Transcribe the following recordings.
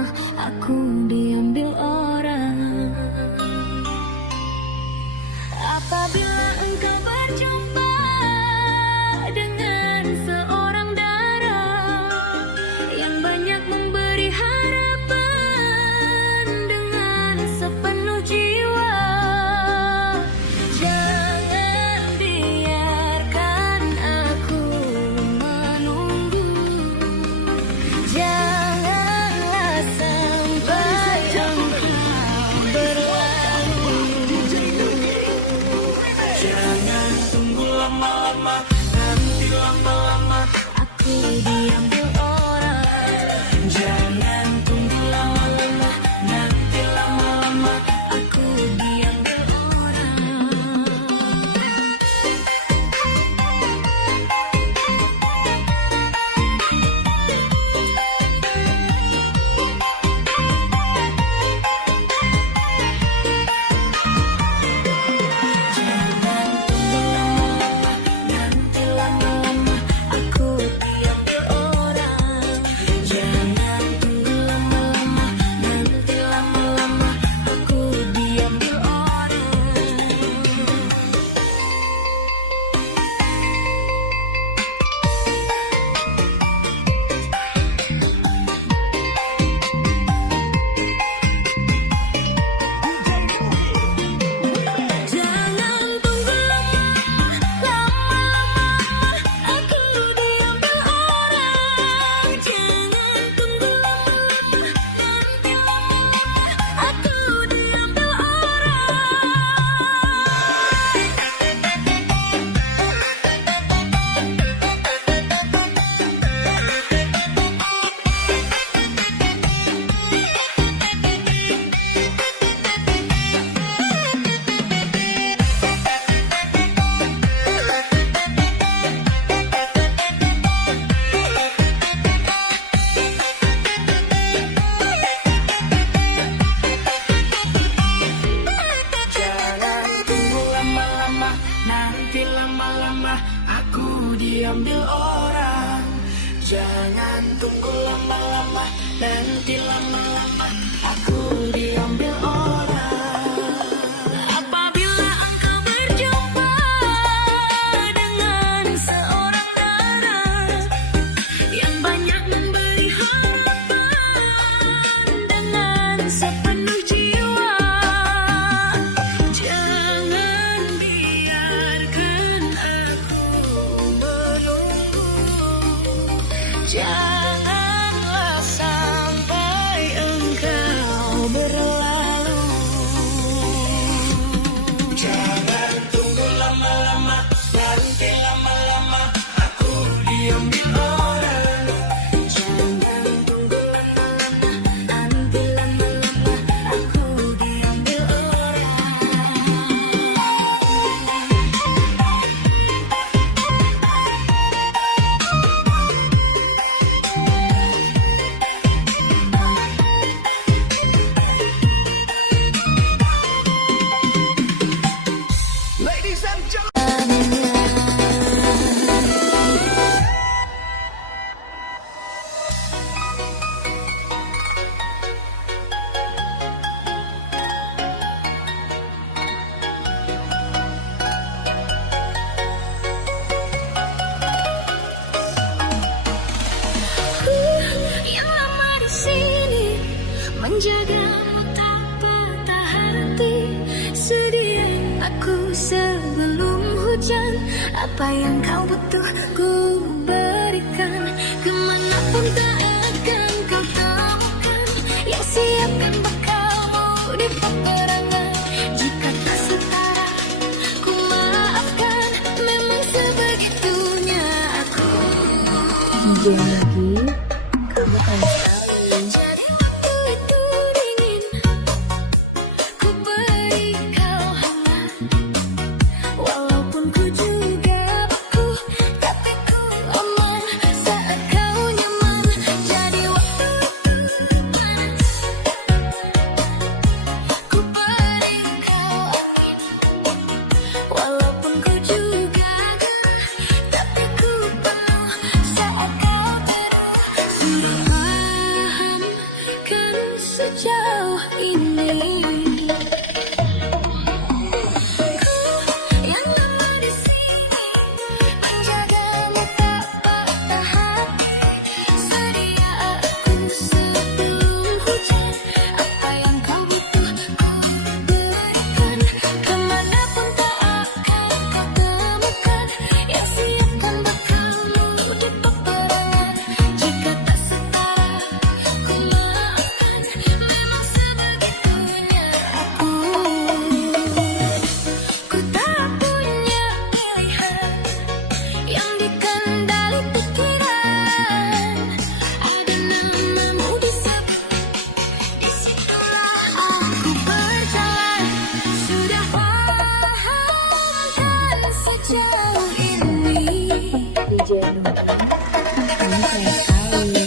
lama aku diambil orang. Apabila engkau berjumpa dengan seorang dara yang banyak memberi harapan dengan sepenuh jiwa, jangan biarkan aku menunggu. Janganlah sampai engkau berlalu. Jangan tunggu lama-lama, nanti lama-lama Aku diambil orang. jangan tunggu lama-lama, nanti lama-lama Aku diambil orang. Jangan tunggu lama-lama, nanti lama-lama aku diambil orang. Jangan tunggu lama-lama, nanti lama-lama aku diambil orang. Jangan tunggu lama-lama aku diambil orang. Jangan tunggu lama-lama, nanti lama-lama aku diambil Jangan tunggu lama-lama, nanti lama-lama aku diambil orang. Jangan tunggu lama-lama, nanti lama-lama aku diambil orang. Apabila engkau berjumpa dengan seorang dara yang banyak memberi harapan dengan sepenuh jiwa, jangan biarkan aku menunggu. Janganlah sampai engkau berlalu. Jangan tunggu lama-lama, nanti lama-lama aku diambil orang. Jangan tunggu lama-lama, nanti lama-lama aku diambil orang. Ladies and gentlemen. Yang lama di sini menjagamu tak patah hati. Sedia aku sebelum hujan. Apa yang kau butuh ku berikan. Kemanapun tak akan kau temukan yang siapkan bekalmu di peperangan. Jika tak setara ku maafkan. Memang sebegitunya aku. Jadi kamu kan sekali. Jadi waktu itu dingin, ku beri kau hangat. Walaupun ku juga beku, tapi ku aman saat kau nyaman. Jadi waktu itu panas, ku beri kau angin. Walaupun ku juga gerah, tapi ku penuh saat kau sejauh ini. Yang lama di sini menjagamu tak patah hati. Sedia aku sebelum hujan. Apa yang kau butuh ku berikan. Kemanapun tak akan kau temukan. Yang siapkan bekalmu di peperangan. Jika tak setara ku maafkan. Memang sebegitunya aku. Ku tak punya pilihan yang dikendali pikiran. Ada namamu disebut, disitulah aku berjalan. Sudah paham kan sejauh ini. DJ Nudi, kamu keren sekali.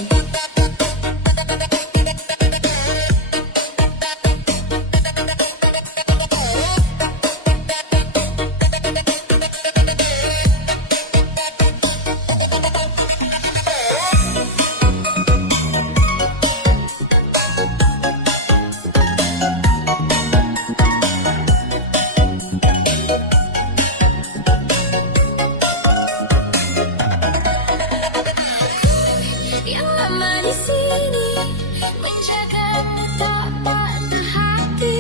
Yang lama di sini menjagamu tak patah hati.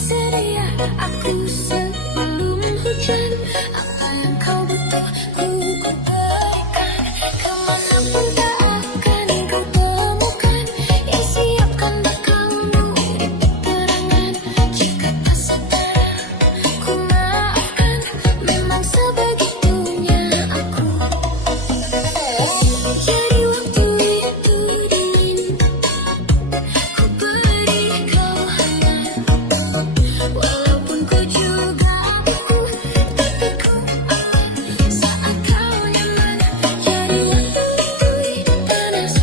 Sedia aku sebelum hujan. Apa yang kau butuh ku berikan. Kemanapun tak akan kau temukan. Yang siapkan bekalmu di peperangan. Jika tak setara ku maafkan. Memang sebegitunya aku. Jadi waktu itu dingin, ku beri kau hangat. Walaupun ku juga beku, tapi ku aman saat kau nyaman. Jadi waktu itu panas,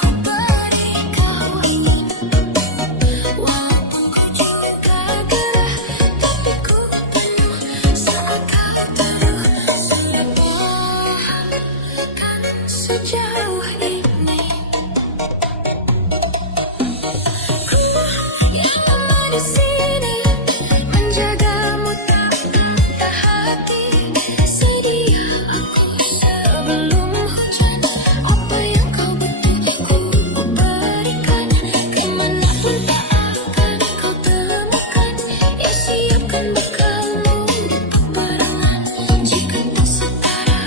ku beri kau angin. Walaupun ku juga gerah, tapi ku penuh saat kau teduh. Sudah paham kan sejauh ini. Yang lama di sini menjagamu tak patah hati. Sedia aku sebelum hujan. Apa yang kau butuh ku berikan. Kemanapun tak akan kau temukan. Yang siapkan bekalmu di peperangan. Jika tak setara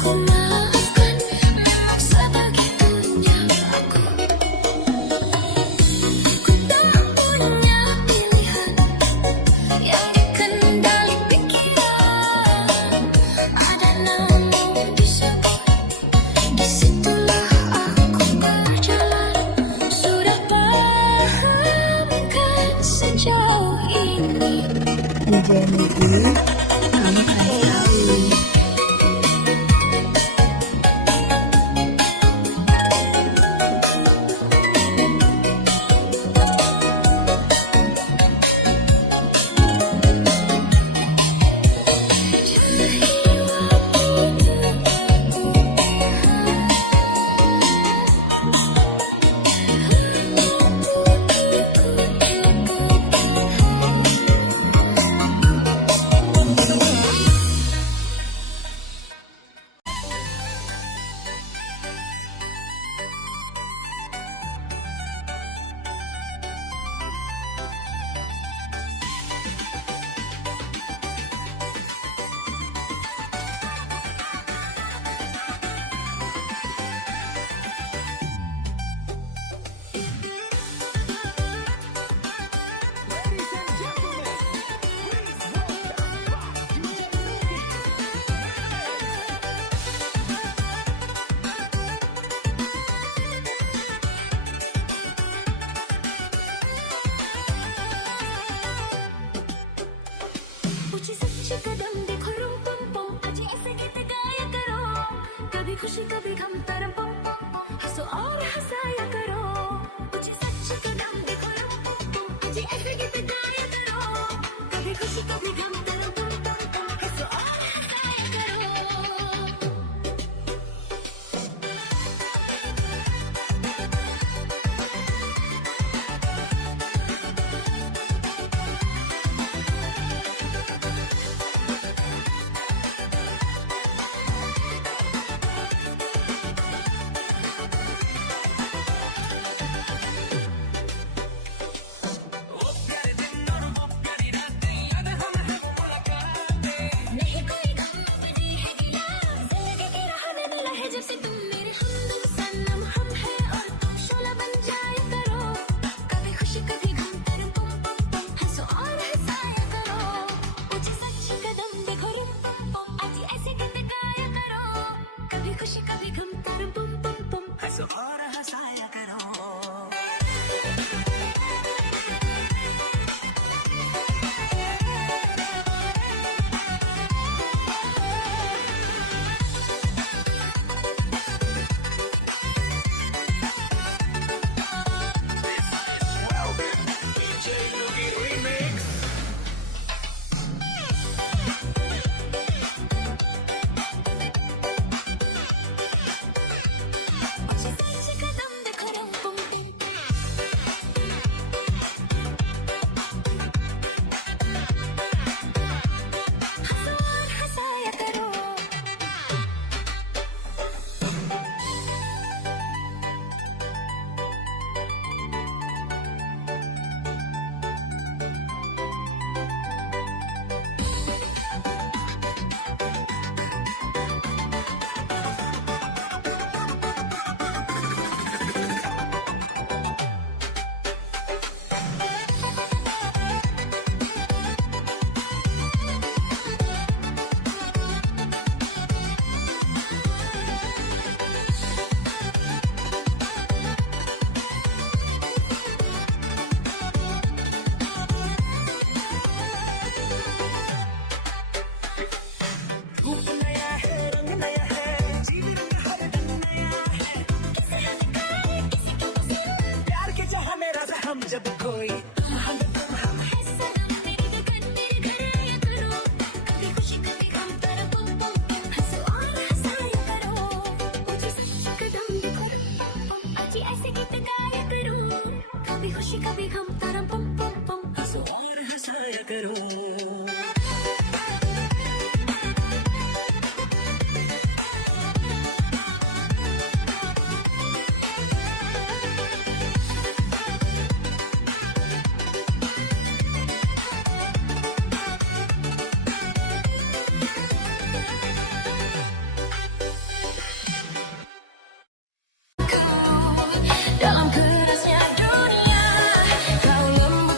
ku maafkan. Memang sebegitunya aku. Ku tak punya pilihan yang dikendali pikiran. Ada namamu disebut, disitulah aku berjalan. Sudah paham kan sejauh ini. DJ Nudi, kamu keren sekali. ऊंची सच्ची कदम देखो रूम पम पम आज ऐसे गीत गाया करो कभी खुशी कभी गम तरम पम पम पम हंसो और हंसाया करो ऊंची सच्ची कदम देखो रूम पम पम आज ऐसे गीत गाया करो कभी खुशी कभी गम तरम पम पम पम हंसो और हंसाया करो सच कदम देखो रंग पम पम हंसो और हंसाया करो रूप नया है रंग नया है जीवन में हर ढंग नया है प्यार के जहां में राजा हम जब कोई हम है सनम मेरे लगन मेरे घर आया करो कभी खुशी कभी गम तेरा पम पम हंसो और हंसाया करो मुझे सच कदम देखो पम पम आज ऐसे गीत गाया करो कभी खुशी कभी गम तेरा पम पम पम हंसो और हंसाया करूं dalam kerasnya dunia kau lemah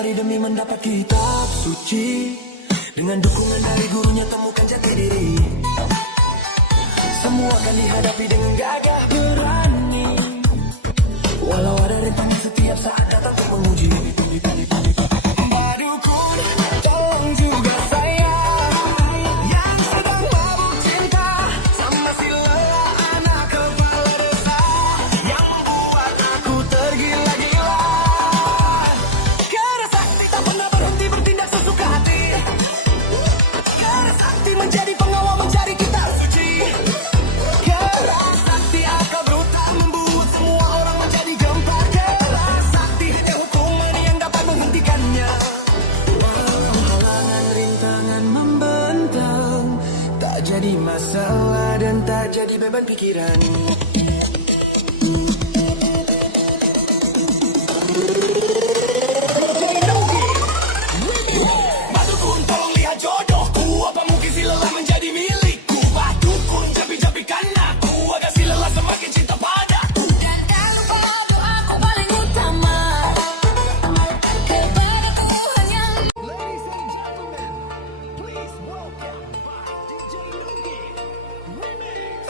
hari demi mendapat kitab suci. Dengan dukungan dari gurunya temukan jati diri. Semua akan dihadapi dengan gagah berani. Walau ada rintangan setiap saat datang untuk menguji. Mbak Dukun, tolong juga saya yang sedang mabuk cinta sama si lelah anak kepala desa yang membuat aku tergila-gila. Keras sakti tak pernah berhenti bertindak sesuka hati. Keras sakti menjadi pengawal mencari kitab suci. Keras sakti akal brutal membuat semua orang menjadi gempar. Keras sakti hanya hukuman yang dapat menghentikannya. Walau halangan rintangan membentang, tak jadi masalah dan tak jadi beban pikiran. Badukun tolong lihat jodohku, apa mungkin si lelah menjadi milikku? Badukun japi-japikan aku agar si lelah semakin cinta padaku. Dan jangan lupa doaku paling utama kepada Tuhan yang Ladies and gentlemen, please welcome by DJ Nugi Remix.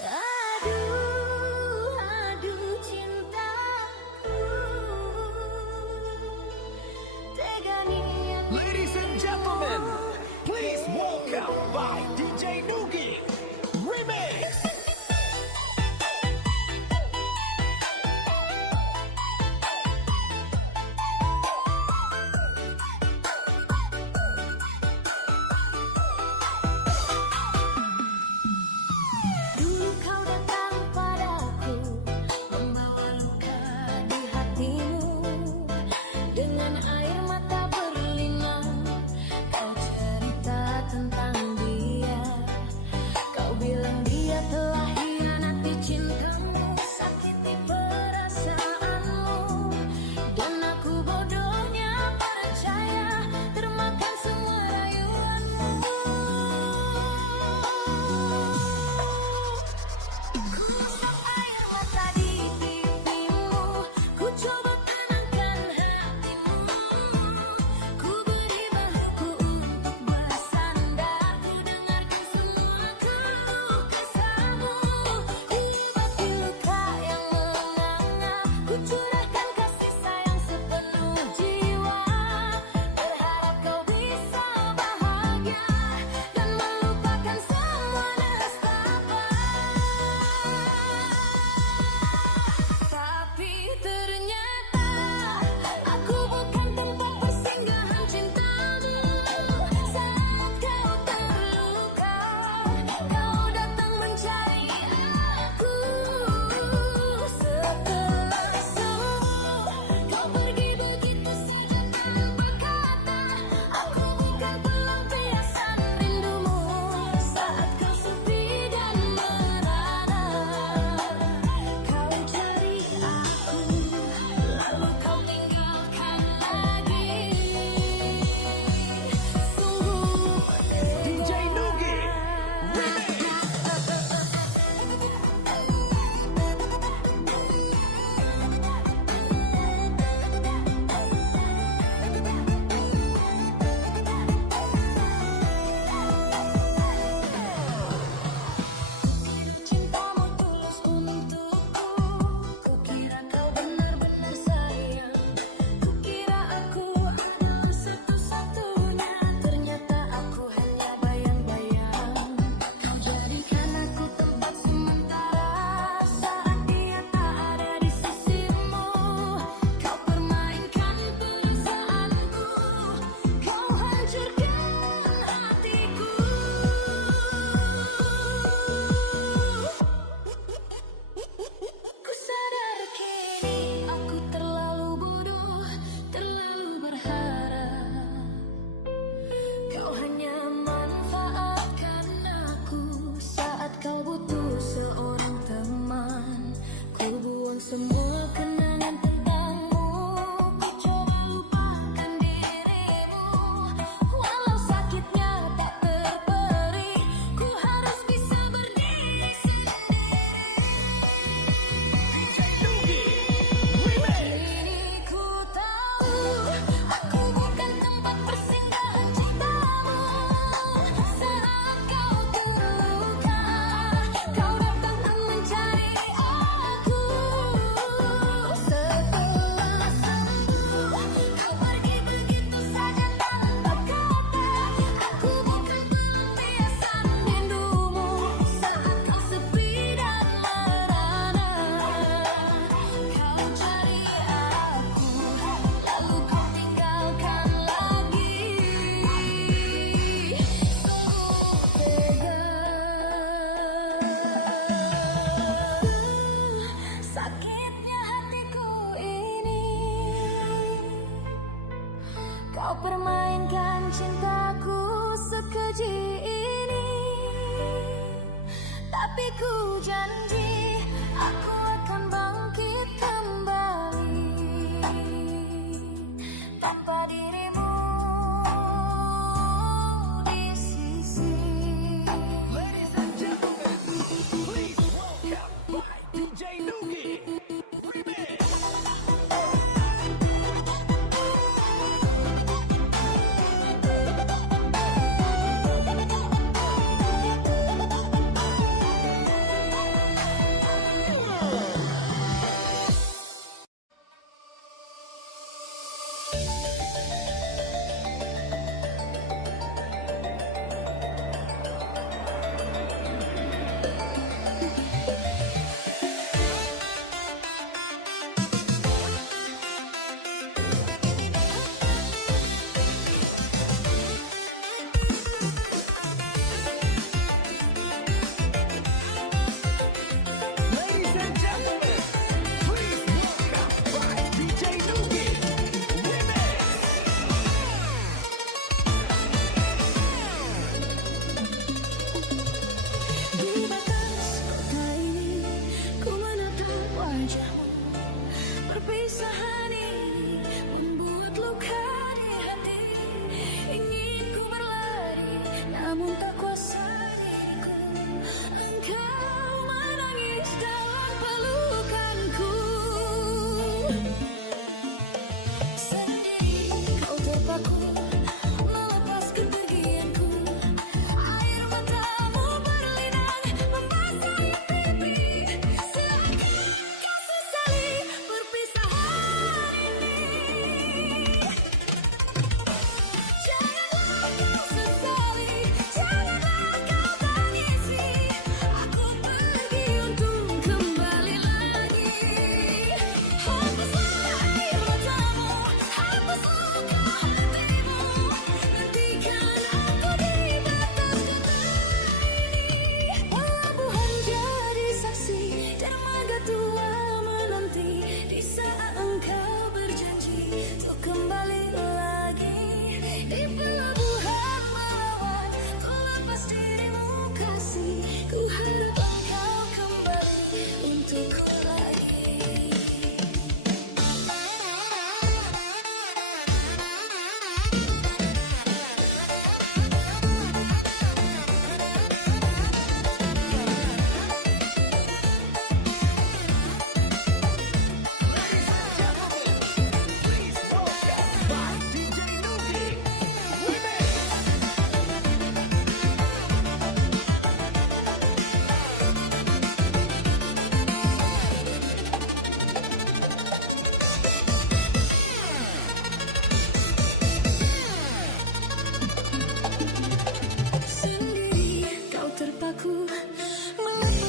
Aduh, aduh cintaku, tega niat. Ladies and gentlemen, please welcome by DJ Nugi Remix. Dulu kau datang padaku, membawa luka di hatimu. Dengan air mata berlinang, kau cerita tentang dia. Kau bilang dia telah hianati cintamu, sakiti perasaanmu. Dan aku bodohnya percaya, termakan semua rayuanmu. Usap air mata di pipimu, ku coba tenangkan hatimu. Ku beri bahuku untuk bersandar, ku dengarkan semua keluh kesahmu. Ku obati luka yang menganga, ku curahkan kasih sayang sepenuh jiwa. Berharap kau bisa bahagia dan melupakan semua nestapa. Tapi ternyata aku bukan tempat persinggahan cintamu. Saat kau terluka, kau datang mencari aku. Setelah sembuh, kau pergi begitu saja tanpa kata. Aku bukan pelampiasan rindumu. Saat kau sepi dan merana, kau cari aku, lalu kau tinggalkan lagi. Sungguh DJ Nugi Remix. cintamu tulus untukku. Kukira kau benar-benar sayang. Kukira aku adalah satu-satunya. Ternyata aku hanya bayang-bayang. Kau jadikan aku tempat sementara saat dia tak ada di sisimu. Kau permainkan perasaanku, kau hancurkan hatiku. Ku sadar kini aku terlalu bodoh, terlalu berharap. Kau hanya manfaatkan aku saat kau butuh seorang teman. Ku buang semua kenangan tentangmu, ku coba lupakan dirimu. Walau sakitnya tak terperi, ku harus bisa berdiri sendiri. Nugi Remix. Kini ku tahu aku bukan tempat persinggahan cintamu. Saat kau terluka, kau datang mencari aku. Setelah sembuh, kau pergi begitu saja tanpa kata. Aku bukan pelampiasan rindumu. Saat kau sepi dan merana, kau cari aku, lalu kau tinggalkan lagi. Sungguh tega. Sakitnya hatiku ini, kau permainkan cintaku sekeji ini. Tapi ku janji aku akan bangkit kembali tanpa dirimu di sisi. Ladies and gentlemen, please welcome by DJ Nugi Remix.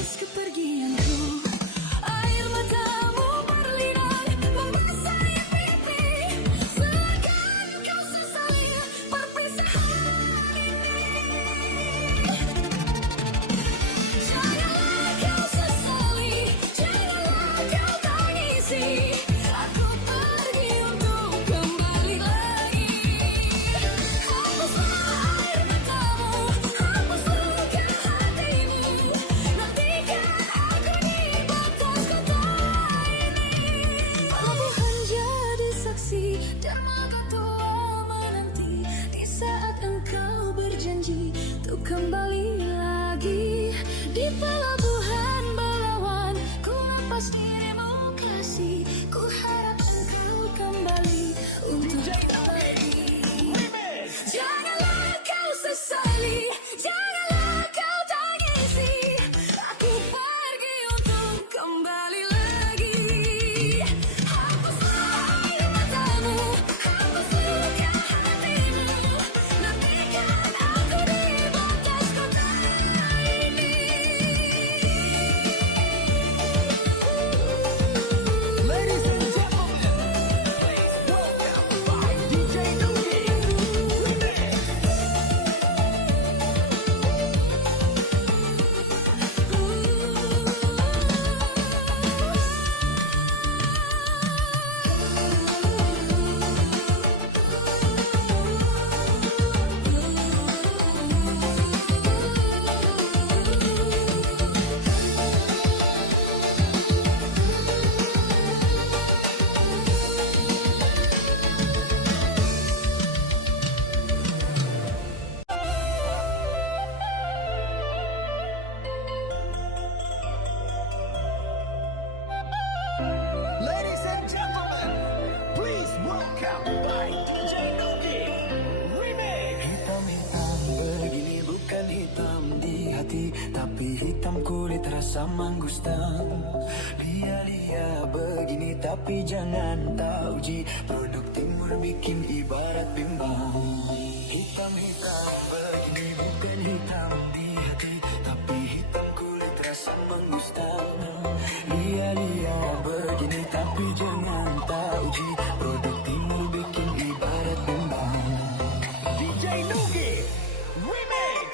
atas kepergianku. Air matamu berlinang membasahi pipi, seakan kau sesali perpisahan ini. Janganlah kau sesali, janganlah kau tangisi, aku pergi untuk kembali lagi. Hapuslah air matamu, hapus luka hatimu, nantikan aku di batas kota ini. Pelabuhan jadi saksi dan mata tua menanti, di saat engkau berjanji untuk kembali lagi. Di pelabuhan Belawan ku lepas dirimu kasih, ku harap engkau kembali untuk pergi. Janganlah kau sesali, janganlah kau tangisi, aku pergi untuk kembali lagi. Hapuslah air matamu, hapus luka hatimu, nantikan aku di batas kota ini. Ladies and gentlemen, please welcome by DJ Nuki. Ladies and gentlemen, please welcome by DJ Nuki Remix. Hitam-hitam begini bukan hitam di hati, tapi hitam kulit rasa mangustan. Lia-lia begini tapi jangan tak uji, produk timur bikin ibarat bimbang. Hitam-hitam begini bukan hitam di hati, tapi hitam kulit rasa mangustan. Lia-lia begini tapi jangan tak uji, produk timur bikin ibarat bimbang. DJ Nuki Remix.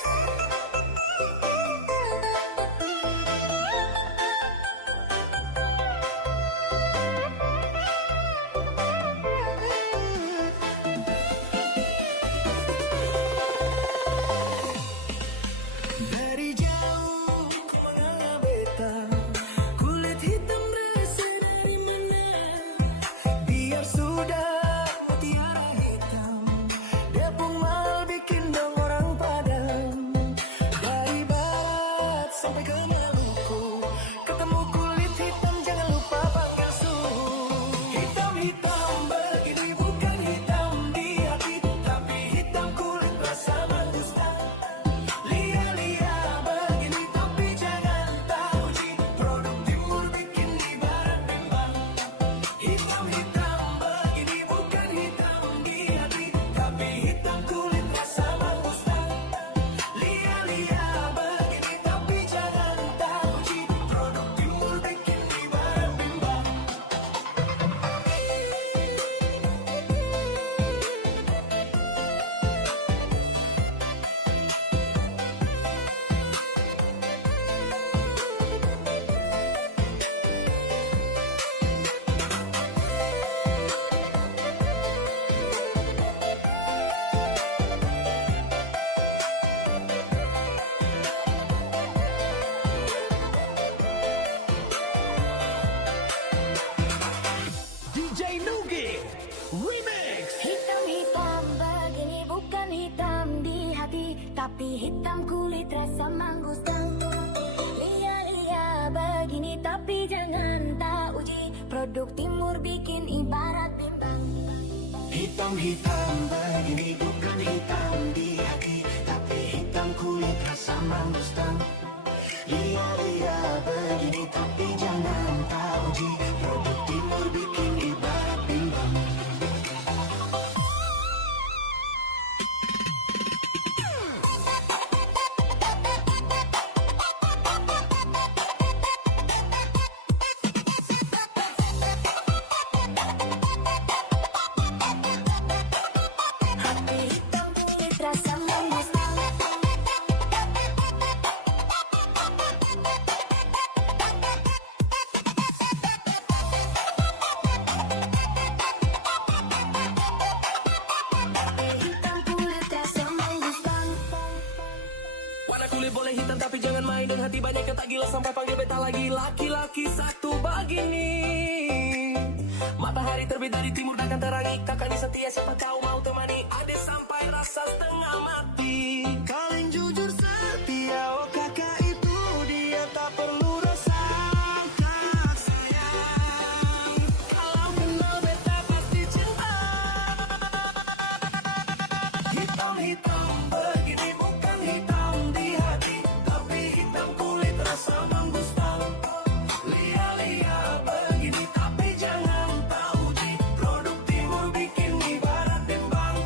Dari jauh ku mengenal beta, kulit hitam rasa dari mana? Biar sudah mutiara hitam, dia pun mal bikin dong orang padam. Dari barat sampai ke Maluku, ketemu kulit hitam jangan lupa pakai suhu. Hitam-hitam begini bukan hitam di hati, tapi hitam kulit rasa mangustan. Lia-lia begini tapi jangan tak uji, produk timur bikin ibarat bimbang. Hitam-hitam begini bukan hitam di hati, tapi hitam kulit rasa mangustan. Lia-lia begini tapi jangan tak uji, produk timur bikin ibarat bimbang. DJ Nuki Remix. Hitam-hitam begini bukan hitam di hati, tapi hitam kulit rasa mangustan. Lia-lia begini tapi jangan tak uji, produk timur bikin ibarat bimbang. Hitam-hitam begini bukan hitam di hati, tapi hitam kulit rasa mangustan. Lia-lia begini tapi jangan tak uji, produk timur bikin ibarat bimbang. gila sampai panggil beta lagi. Laki-laki satu begini. Matahari terbit dari timur dan akan terangi. Kakak ini setia, siapa kau mau temani. Ade sampai rasa setengah mati. Kalian jujur setia, oh kakak itu dia tak perlu rasa sayang. Kalau kenal beta pasti cinta. Hitam-hitam begini bukan hitam di hati, tapi hitam kulit rasa menggustang. Lia-lia begini tapi jangan tahu di produk timur bikin ibarat tembang.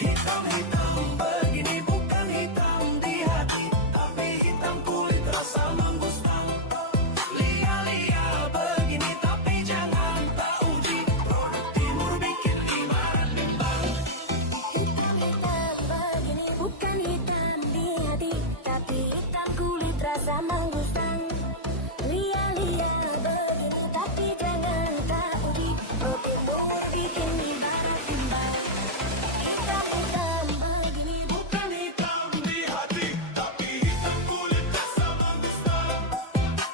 Hitam-hitam begini bukan hitam di hati, tapi hitam kulit rasa menggustang. Lia-lia begini tapi jangan tahu di produk timur bikin ibarat tembang. Hitam-hitam begini bukan hitam di hati, tapi hitam kulit rasa menggustang. Lia-lia begini tapi jangan tahu di timur bikin ibarat timbang. Hitam-hitam begini Bukan hitam di hati, tapi hitam kulit rasa menggustang.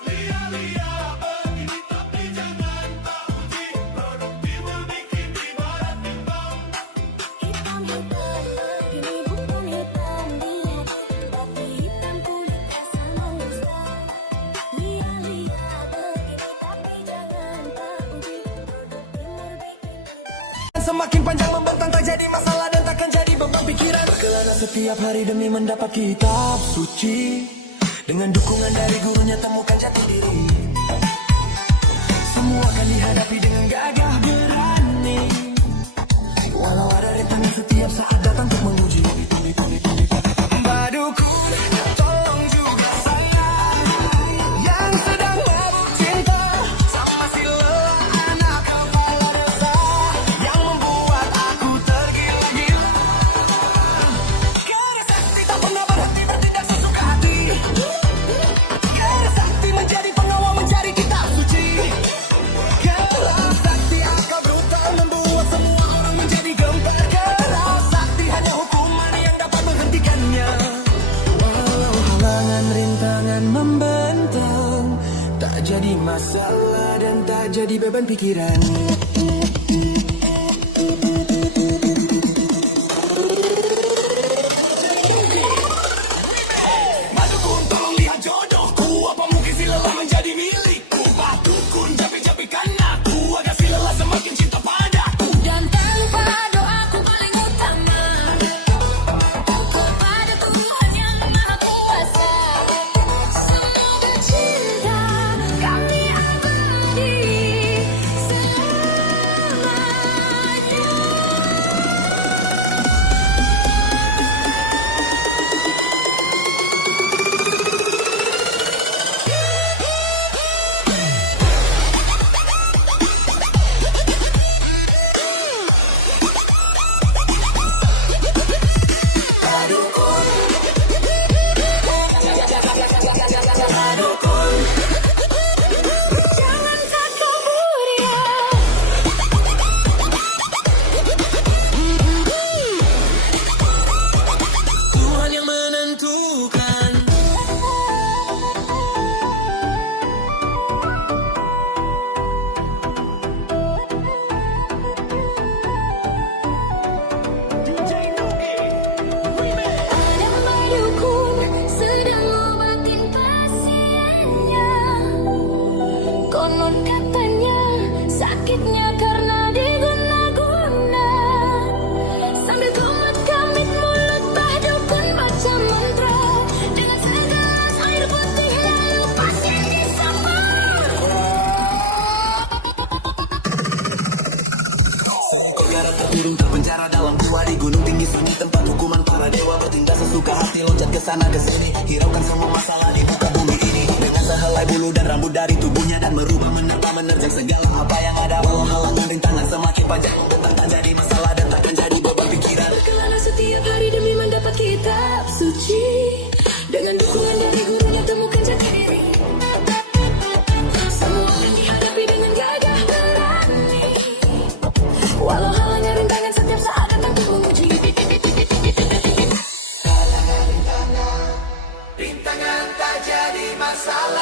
Lia-lia begini tapi jangan tahu di produk timur bikin ibarat timbang. hitam-hitam begini bukan hitam di hati, tapi hitam kulit rasa menggustang. Lia-lia begini tapi jangan tahu di produk timur bikin ibarat. Semakin panjang membentang tak jadi masalah dan takkan jadi beban pikiran. Berkelana setiap hari demi mendapat kitab suci. Dengan dukungan dari gurunya temukan jati diri. Semua akan dihadapi dengan gagah berani. Walau ada rintangan setiap saat datang untuk menguji. Badukun, tolong juga saya yang sedang mabuk cinta sama si lelah anak kepala desa yang membuat aku tergila-gila. Karena sakti tak pernah berhenti bertindak sesuka hati. Karena sakti menjadi pengawal mencari kitab suci. Karena sakti akan brutal membuat semua orang menjadi gempar. Karena sakti hanya hukuman yang dapat menghentikannya. Walau halangan rintangan membentang, tak jadi masalah dan tak jadi beban pikiran. Badukun tolong lihat jodohku, apa mungkin si lelah menjadi milikku. Badukun japi-japikan aku agar si lelah semakin cinta padaku. Dan tanpa doaku paling utama kepada Tuhan yang Maha Kuasa, semoga cinta kami abadi selamanya. Jangan takut muria. Tuhan yang menentukan. Ada badukun sedang ngobatin pasiennya. Konon katanya sakitnya karena diguna-guna. Sambil komat-kamit mulut badukun baca mantra. Dengan segelas air putih lalu pasien disapa. Seekor garam terkurung terpenjara dalam gua di gunung tinggi sunyi, tempat hukuman para dewa bertindak sesuka hati, loncat ke sana ke sini, hiraukan semua masalah di muka bumi ini dengan sehelai bulu dan rambut dari tubuhnya dan merubah menerjang segala apa yang ada. Walau halangan rintangan semakin panjang membentang tak jadi masalah dan takkan jadi beban pikiran. Berkelana setiap hari demi mendapat kitab suci. Dengan dukungan dari gurunya temukan jati diri. Semua akan dihadapi dengan gagah berani. Walau halangan rintangan setiap saat datang untuk menguji. Rintangan tak jadi masalah.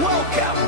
Welcome